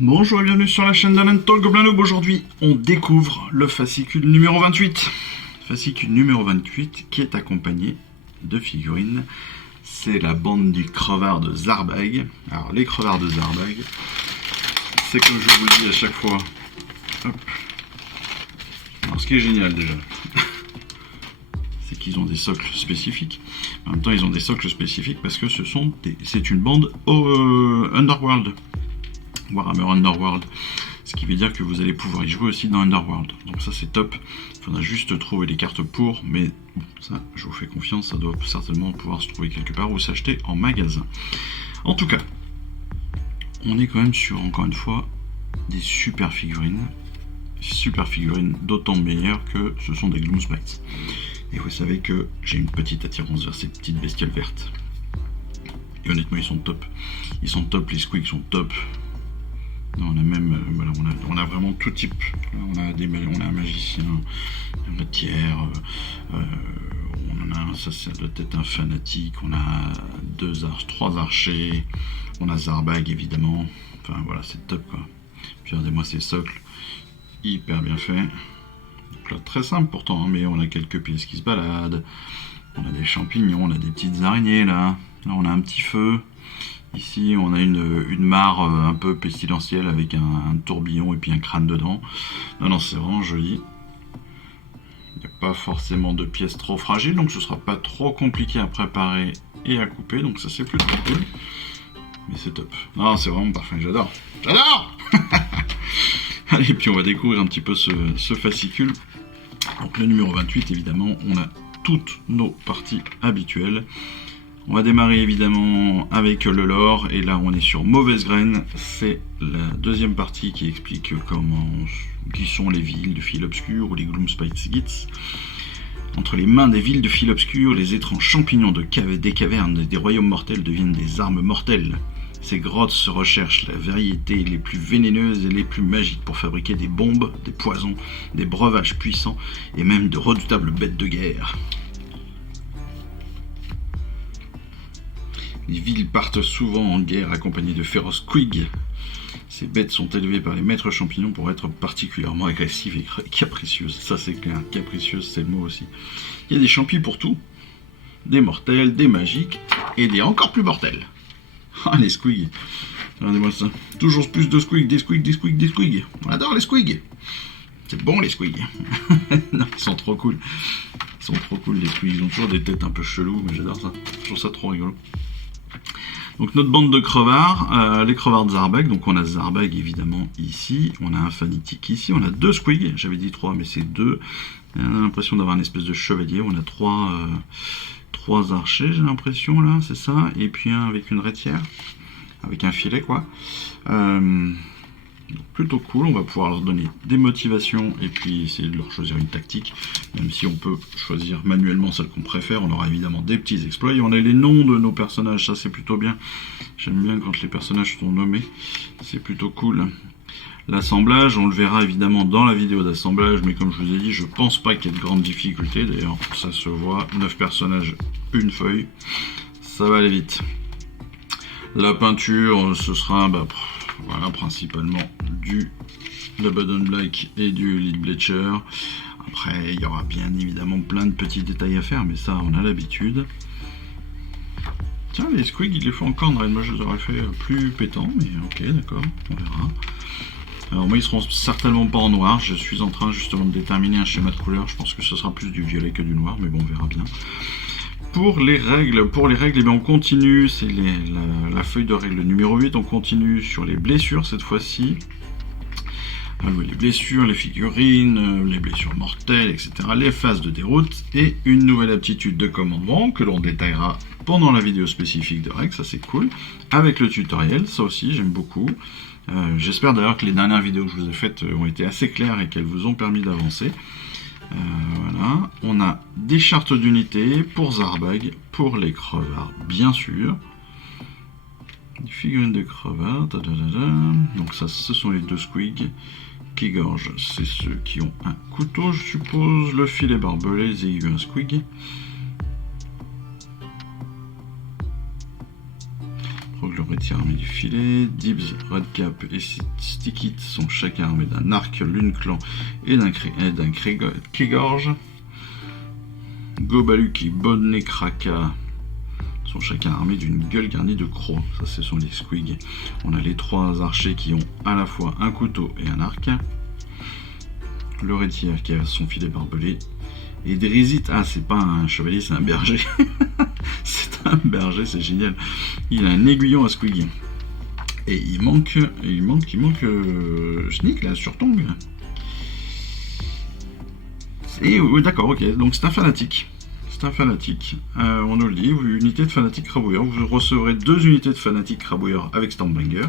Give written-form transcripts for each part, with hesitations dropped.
Bonjour et bienvenue sur la chaîne d'Alan Talk Goblin Noob. Aujourd'hui, on découvre le fascicule numéro 28. Fascicule numéro 28 qui est accompagné de figurines. C'est la bande du crevard de Zarbag. Alors, les crevards de Zarbag, c'est comme je vous le dis à chaque fois. Hop. Alors, ce qui est génial déjà, c'est qu'ils ont des socles spécifiques. En même temps, ils ont des socles spécifiques parce que c'est une bande Underworld. Warhammer Underworld, ce qui veut dire que vous allez pouvoir y jouer aussi dans Underworld. Donc ça c'est top, il faudra juste trouver les cartes pour, mais bon, ça je vous fais confiance, ça doit certainement pouvoir se trouver quelque part ou s'acheter en magasin. En tout cas, on est quand même sur, encore une fois, des super figurines d'autant meilleures que ce sont des Gloomspites. Et vous savez que j'ai une petite attirance vers ces petites bestioles vertes. Et honnêtement ils sont top, les squigs sont top. On a même, voilà, on a vraiment tout type. On a un magicien, un tiers, on en a un, ça doit être un fanatique, on a trois archers, on a Zarbag évidemment. Enfin voilà, c'est top quoi. Puis regardez-moi ces socles, hyper bien fait. Donc là, très simple pourtant, hein, mais on a quelques pièces qui se baladent. On a des champignons, on a des petites araignées là. Là on a un petit feu. Ici, on a une mare un peu pestilentielle avec un tourbillon et puis un crâne dedans. Non, c'est vraiment joli. Il n'y a pas forcément de pièces trop fragiles, donc ce sera pas trop compliqué à préparer et à couper. Donc ça, c'est plutôt cool. Mais c'est top. Non, c'est vraiment parfait, j'adore. J'adore. Allez, puis on va découvrir un petit peu ce fascicule. Donc le numéro 28, évidemment, on a toutes nos parties habituelles. On va démarrer évidemment avec le lore, et là on est sur Mauvaise Graine, c'est la deuxième partie qui explique qui sont les villes de Fil Obscur ou les Gloomspite Gits. Entre les mains des villes de Fil Obscur, les étranges champignons des cavernes et des royaumes mortels deviennent des armes mortelles. Ces grottes se recherchent la variété les plus vénéneuses et les plus magiques pour fabriquer des bombes, des poisons, des breuvages puissants et même de redoutables bêtes de guerre. Les villes partent souvent en guerre accompagnées de féroces squigs. Ces bêtes sont élevées par les maîtres champignons pour être particulièrement agressives et capricieuses. Ça c'est clair, capricieuses c'est le mot aussi. Il y a des champis pour tout. Des mortels, des magiques et des encore plus mortels. Ah les squigs. Regardez-moi ça. Toujours plus de squigs, des squigs, des squigs, des squigs. On adore les squigs. C'est bon les squigs. Non, ils sont trop cool. Ils sont trop cool les squigs. Ils ont toujours des têtes un peu cheloues, mais j'adore ça. Je trouve ça trop rigolo. Donc notre bande de crevards, les crevards de Zarbag, donc on a Zarbag évidemment ici, on a un fanatique ici, on a deux squigs, j'avais dit 3 mais c'est 2, on a l'impression d'avoir une espèce de chevalier, on a trois archers j'ai l'impression là, c'est ça, et puis un avec une rétière, avec un filet quoi. Donc plutôt cool, on va pouvoir leur donner des motivations et puis essayer de leur choisir une tactique, même si on peut choisir manuellement celle qu'on préfère, on aura évidemment des petits exploits et on a les noms de nos personnages, ça c'est plutôt bien, j'aime bien quand les personnages sont nommés, c'est plutôt cool. L'assemblage, on le verra évidemment dans la vidéo d'assemblage, mais comme je vous ai dit, je pense pas qu'il y ait de grandes difficultés, d'ailleurs ça se voit, 9 personnages, une feuille, ça va aller vite. La peinture, ce sera voilà, principalement du Abaddon Black et du Elite Bleacher. Après, il y aura bien évidemment plein de petits détails à faire, mais ça, on a l'habitude. Tiens, les squigs, ils les font encore en moi je les aurais fait plus pétants, mais ok, d'accord, on verra. Alors moi, ils seront certainement pas en noir, je suis en train justement de déterminer un schéma de couleur, je pense que ce sera plus du violet que du noir, mais bon, on verra bien. Pour les règles, eh bien on continue, c'est la feuille de règle numéro 8, on continue sur les blessures cette fois-ci. Les blessures, les figurines, les blessures mortelles, etc. Les phases de déroute et une nouvelle aptitude de commandement que l'on détaillera pendant la vidéo spécifique de règles, ça c'est cool. Avec le tutoriel, ça aussi j'aime beaucoup. J'espère d'ailleurs que les dernières vidéos que je vous ai faites ont été assez claires et qu'elles vous ont permis d'avancer. Voilà, on a des chartes d'unité pour Zarbag, pour les crevards bien sûr. Des figurines de crevards, donc ça ce sont les deux squigs. Qui gorge, c'est ceux qui ont un couteau je suppose, le filet barbelé, les aiguilles, un squig. Redty armé du filet. Dibs, Redcap et Stickit sont chacun armés d'un arc, Lune Clan et d'un Krégorge. Gobaluk et Bonnet Kraka sont chacun armés d'une gueule garnie de crocs. Ça, ce sont les squigs. On a les 3 archers qui ont à la fois un couteau et un arc. Le Redty qui a son filet barbelé. Et Drizzt, ah, c'est pas un chevalier, c'est un berger. C'est un berger, c'est génial. Il a un aiguillon à squig. Et il manque Schnick là, sur Tongue. Et d'accord, ok, donc c'est un fanatique. C'est un fanatique. On nous le dit, unité de fanatique rabouilleur. Vous recevrez 2 unités de fanatique rabouilleur avec Stormbringer.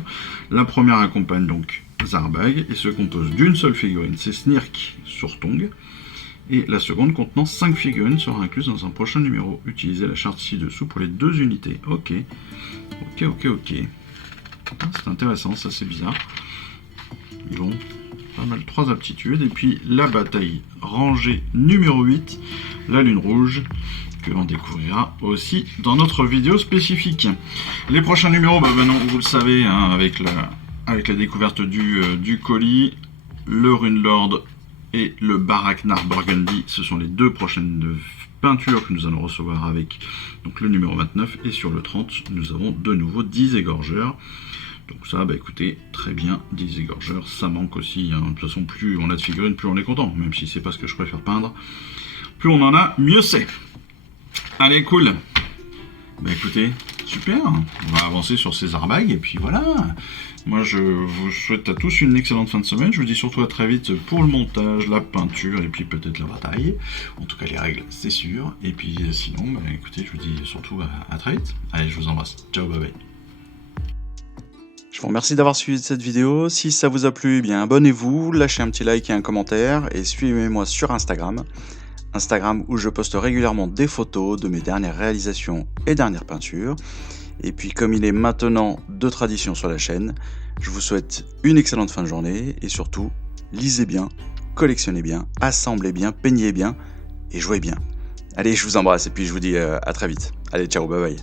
La première accompagne donc Zarbag et se compose d'une seule figurine, c'est Snirk sur Tongue. Et la seconde contenant 5 figurines sera incluse dans un prochain numéro. Utilisez la charte ci-dessous pour les 2 unités. Ok. C'est intéressant, ça c'est bizarre. Bon, pas mal 3 aptitudes. Et puis la bataille rangée numéro 8, la lune rouge, que l'on découvrira aussi dans notre vidéo spécifique. Les prochains numéros, maintenant vous le savez, hein, avec la découverte du colis, le Runelord et le Baraknar Burgundy, ce sont les 2 prochaines peintures que nous allons recevoir avec donc, le numéro 29. Et sur le 30, nous avons de nouveau 10 égorgeurs. Donc ça, écoutez, très bien, 10 égorgeurs, ça manque aussi. Hein. De toute façon, plus on a de figurines, plus on est content. Même si c'est pas ce que je préfère peindre. Plus on en a, mieux c'est. Allez, cool. Écoutez, super. On va avancer sur ces Zarbag et puis voilà. Moi, je vous souhaite à tous une excellente fin de semaine. Je vous dis surtout à très vite pour le montage, la peinture et puis peut-être la bataille. En tout cas, les règles, c'est sûr. Et puis sinon, écoutez, je vous dis surtout à très vite. Allez, je vous embrasse. Ciao, bye bye. Je vous remercie d'avoir suivi cette vidéo. Si ça vous a plu, abonnez-vous, lâchez un petit like et un commentaire et suivez-moi sur Instagram. Instagram où je poste régulièrement des photos de mes dernières réalisations et dernières peintures. Et puis comme il est maintenant de tradition sur la chaîne, je vous souhaite une excellente fin de journée et surtout, lisez bien, collectionnez bien, assemblez bien, peignez bien et jouez bien. Allez, je vous embrasse et puis je vous dis à très vite. Allez, ciao, bye bye.